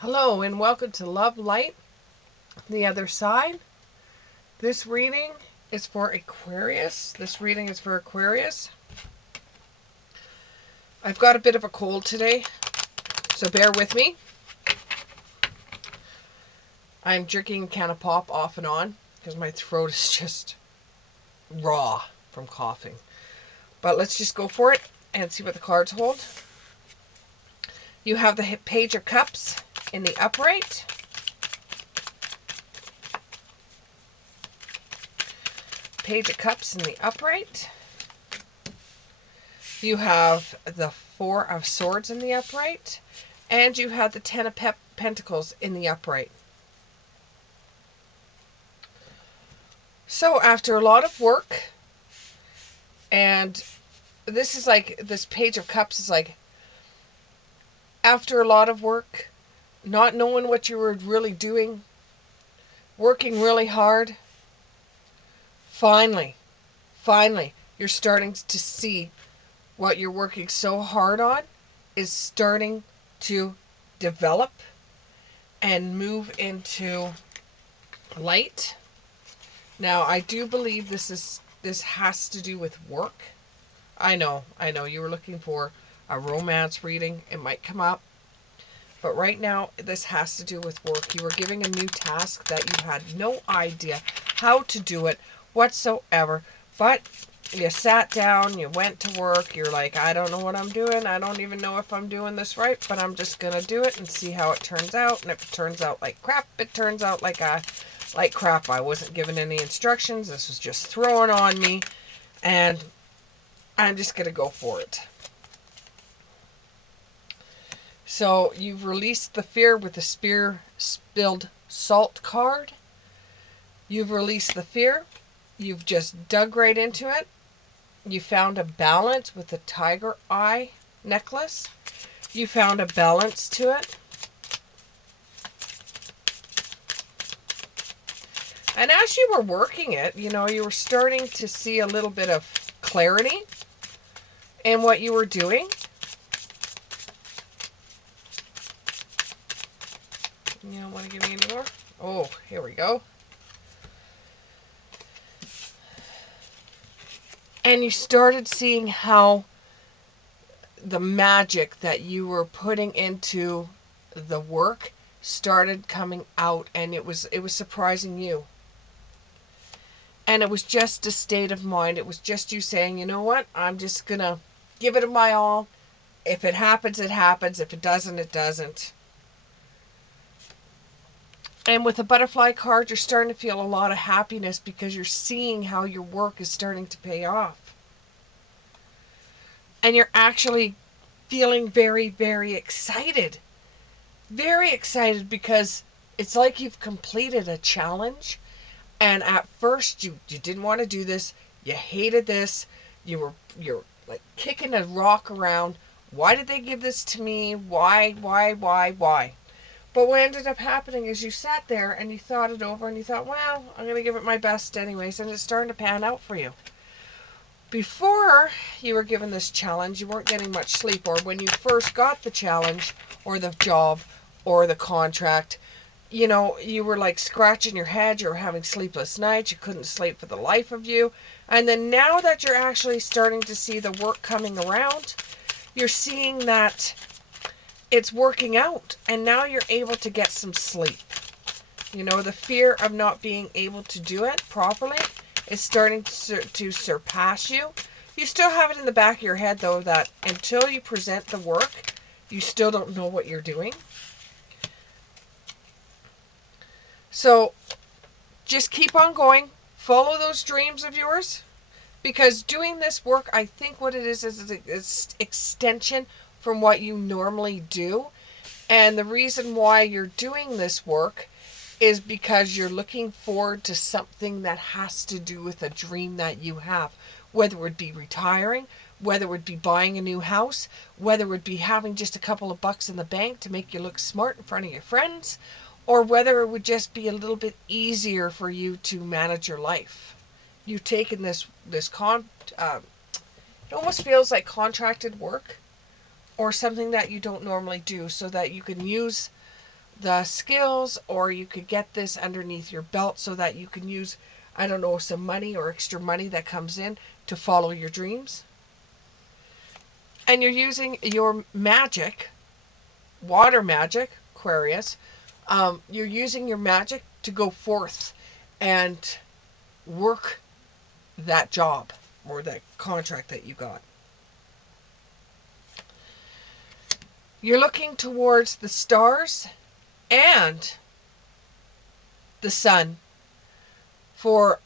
Hello and welcome to Love Light, the other side. This reading is for Aquarius. I've got a bit of a cold today, so bear with me. I'm drinking a can of pop off and on because my throat is just raw from coughing. But let's just go for it and see what the cards hold. You have the Page of Cups in the upright. Page of Cups in the upright. You have the Four of Swords in the upright. And you have the Ten of Pentacles in the upright. So after a lot of work, and this is like, this Page of Cups is like, after a lot of work, not knowing what you were really doing, working really hard, finally, you're starting to see what you're working so hard on is starting to develop and move into light. Now, I do believe this has to do with work. I know, you were looking for a romance reading. It might come up. But right now, this has to do with work. You were giving a new task that you had no idea how to do it whatsoever. But you sat down, you went to work, you're like, I don't know what I'm doing. I don't even know if I'm doing this right, but I'm just going to do it and see how it turns out. And if it turns out like crap, it turns out like crap. I wasn't given any instructions. This was just thrown on me. And I'm just going to go for it. So you've released the fear with the spear spilled salt card. You've released the fear. You've just dug right into it. You found a balance with the tiger eye necklace. You found a balance to it. And as you were working it, you were starting to see a little bit of clarity in what you were doing. You don't want to give me any more? Oh, here we go. And you started seeing how the magic that you were putting into the work started coming out, and it was surprising you. And it was just a state of mind. It was just you saying, you know what? I'm just going to give it my all. If it happens, it happens. If it doesn't, it doesn't. And with the butterfly card, you're starting to feel a lot of happiness because you're seeing how your work is starting to pay off. And you're actually feeling very, very excited. Very excited because it's like you've completed a challenge. And at first you didn't want to do this. You hated this. You're like kicking a rock around. Why did they give this to me? Why? But what ended up happening is you sat there and you thought it over and you thought, well, I'm going to give it my best anyways. And it's starting to pan out for you. Before you were given this challenge, you weren't getting much sleep. Or when you first got the challenge or the job or the contract, you were like scratching your head. You were having sleepless nights. You couldn't sleep for the life of you. And then now that you're actually starting to see the work coming around, you're seeing that it's working out. And now you're able to get some sleep. The fear of not being able to do it properly is starting to surpass you. You still have it in the back of your head, though, that until you present the work, you still don't know what you're doing. So just keep on going. Follow those dreams of yours. Because doing this work, I think what it is an extension from what you normally do. And the reason why you're doing this work is because you're looking forward to something that has to do with a dream that you have. Whether it be retiring, whether it would be buying a new house, whether it would be having just a couple of bucks in the bank to make you look smart in front of your friends, or whether it would just be a little bit easier for you to manage your life. You've taken it almost feels like contracted work or something that you don't normally do so that you can use the skills, or you could get this underneath your belt so that you can use, I don't know, some money or extra money that comes in to follow your dreams. And you're using your magic, water magic, Aquarius. You're using your magic to go forth and work that job or that contract that you got. You're looking towards the stars and the sun for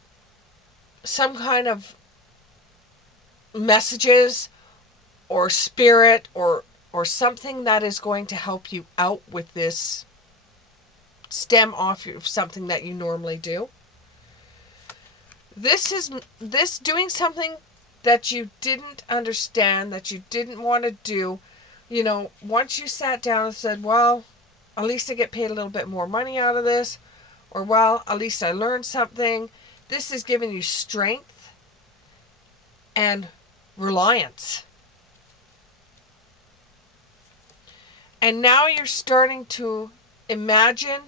some kind of messages or spirit or something that is going to help you out with this stem off of something that you normally do. This doing something that you didn't understand, that you didn't want to do. Once you sat down and said, well, at least I get paid a little bit more money out of this, or well, at least I learned something. This is giving you strength and reliance. And now you're starting to imagine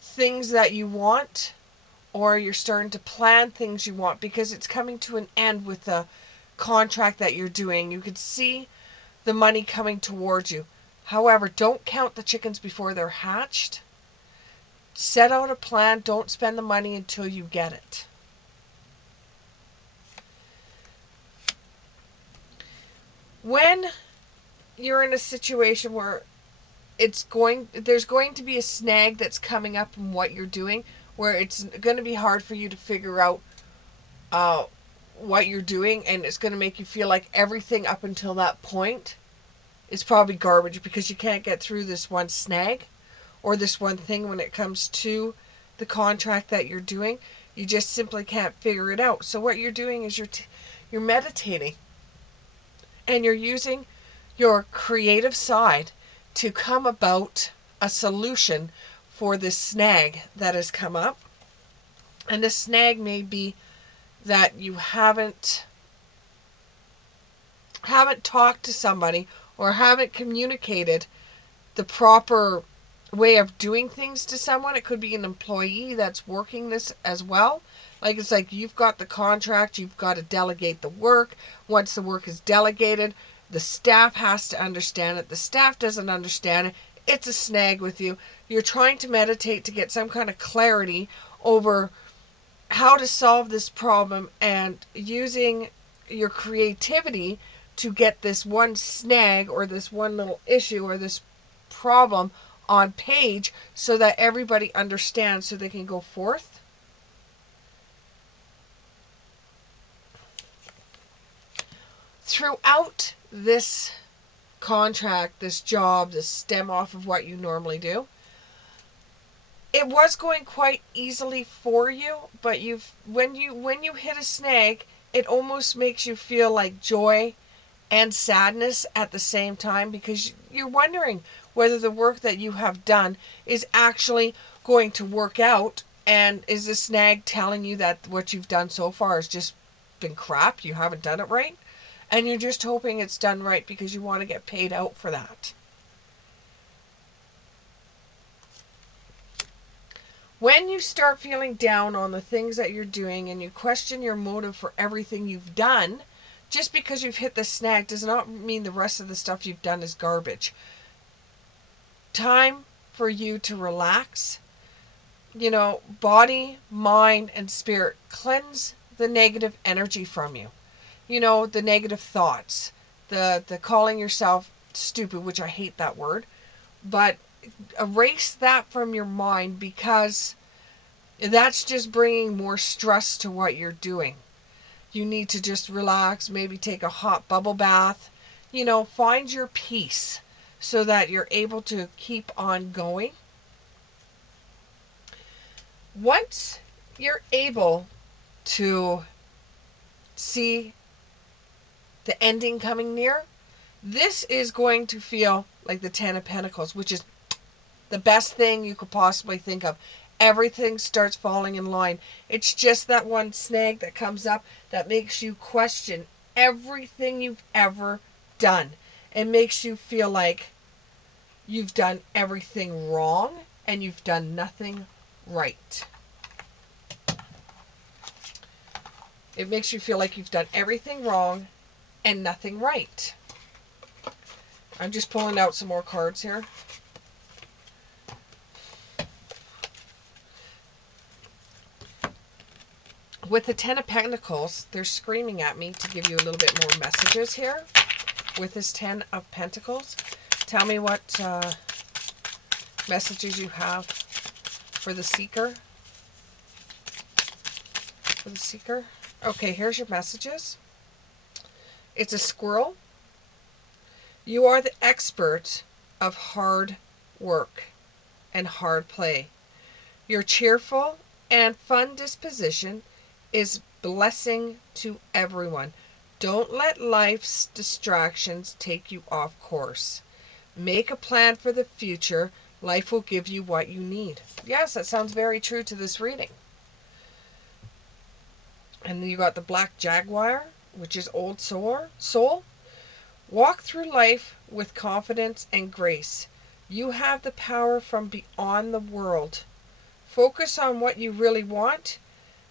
things that you want, or you're starting to plan things you want, because it's coming to an end with the contract that you're doing. You could see the money coming towards you. However, don't count the chickens before they're hatched. Set out a plan. Don't spend the money until you get it. When you're in a situation where there's going to be a snag that's coming up in what you're doing, where it's going to be hard for you to figure out what you're doing, and it's going to make you feel like everything up until that point is probably garbage because you can't get through this one snag or this one thing when it comes to the contract that you're doing. You just simply can't figure it out. So what you're doing is you're meditating, and you're using your creative side to come about a solution for this snag that has come up. And this snag may be that you haven't talked to somebody or haven't communicated the proper way of doing things to someone. It could be an employee that's working this as well. It's like you've got the contract, you've got to delegate the work. Once the work is delegated, the staff has to understand it. The staff doesn't understand it. It's a snag with you. You're trying to meditate to get some kind of clarity over how to solve this problem, and using your creativity to get this one snag or this one little issue or this problem on page so that everybody understands, so they can go forth. Throughout this contract, this job, this stem off of what you normally do, it was going quite easily for you, but when you hit a snag, it almost makes you feel like joy and sadness at the same time, because you're wondering whether the work that you have done is actually going to work out, and is the snag telling you that what you've done so far has just been crap, you haven't done it right, and you're just hoping it's done right because you want to get paid out for that. When you start feeling down on the things that you're doing and you question your motive for everything you've done, just because you've hit the snag does not mean the rest of the stuff you've done is garbage. Time for you to relax. Body, mind, and spirit. Cleanse the negative energy from you. The negative thoughts. The calling yourself stupid, which I hate that word. But erase that from your mind, because that's just bringing more stress to what you're doing. You need to just relax, maybe take a hot bubble bath, find your peace so that you're able to keep on going. Once you're able to see the ending coming near, this is going to feel like the Ten of Pentacles, which is the best thing you could possibly think of. Everything starts falling in line. It's just that one snag that comes up that makes you question everything you've ever done. It makes you feel like you've done everything wrong and you've done nothing right. It makes you feel like you've done everything wrong and nothing right. I'm just pulling out some more cards here. With the Ten of Pentacles, they're screaming at me to give you a little bit more messages here. With this Ten of Pentacles, tell me what messages you have for the Seeker. For the Seeker. Okay, here's your messages. It's a squirrel. You are the expert of hard work and hard play. Your cheerful and fun disposition is blessing to everyone. Don't let life's distractions take you off course. Make a plan for the future. Life will give you what you need. Yes, that sounds very true to this reading. And then you got the Black Jaguar, which is old soul. Walk through life with confidence and grace. You have the power from beyond the world. Focus on what you really want.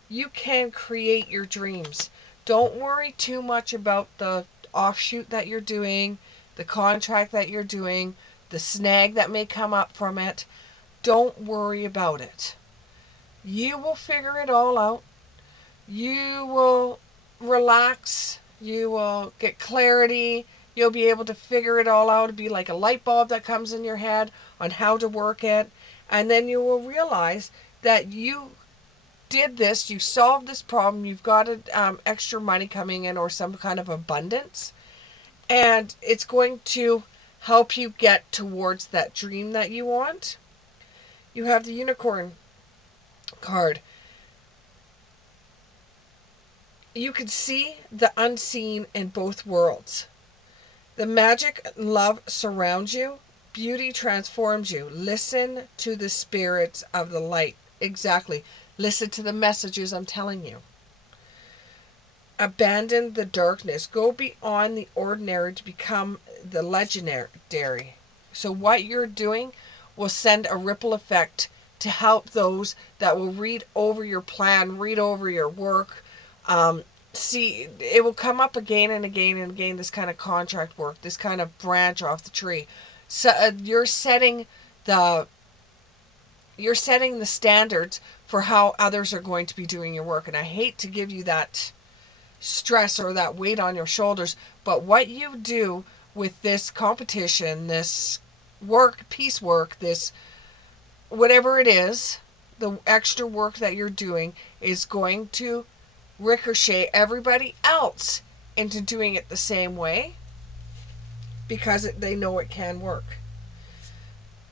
You can create your dreams. Don't worry too much about the offshoot that you're doing, the contract that you're doing, the snag that may come up from it. Don't worry about it. You will figure it all out. You will relax. You will get clarity. You'll be able to figure it all out. It'll be like a light bulb that comes in your head on how to work it. And then you will realize that you did this, you solved this problem, you've got extra money coming in or some kind of abundance. And it's going to help you get towards that dream that you want. You have the Unicorn card. You can see the unseen in both worlds. The magic and love surrounds you. Beauty transforms you. Listen to the spirits of the light. Exactly. Listen to the messages I'm telling you. Abandon the darkness. Go beyond the ordinary to become the legendary. So what you're doing will send a ripple effect to help those that will read over your plan, read over your work. See, it will come up again and again and again, this kind of contract work, this kind of branch off the tree. So you're setting the standards for how others are going to be doing your work. And I hate to give you that stress or that weight on your shoulders, but what you do with this competition, this work, piecework, this whatever it is, the extra work that you're doing is going to ricochet everybody else into doing it the same way because they know it can work.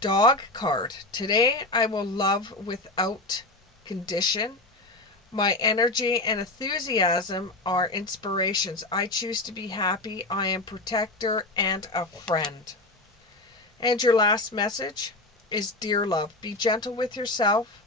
Dog card. Today I will love without condition. My energy and enthusiasm are inspirations. I choose to be happy. I am protector and a friend. And your last message is, dear love, be gentle with yourself.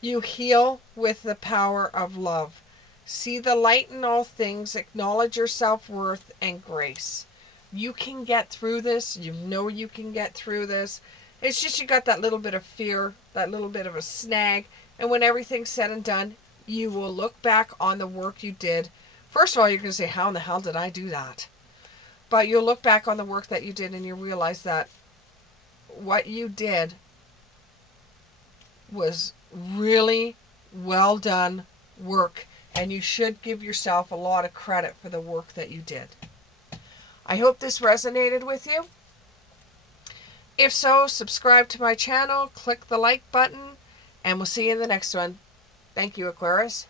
You heal with the power of love. See the light in all things. Acknowledge your self-worth and grace. You can get through this. You know you can get through this. It's just you got that little bit of fear, that little bit of a snag. And when everything's said and done, you will look back on the work you did. First of all, you're going to say, how in the hell did I do that? But you'll look back on the work that you did and you realize that what you did was really well done work. And you should give yourself a lot of credit for the work that you did. I hope this resonated with you. If so, subscribe to my channel, click the like button, and we'll see you in the next one. Thank you, Aquarius.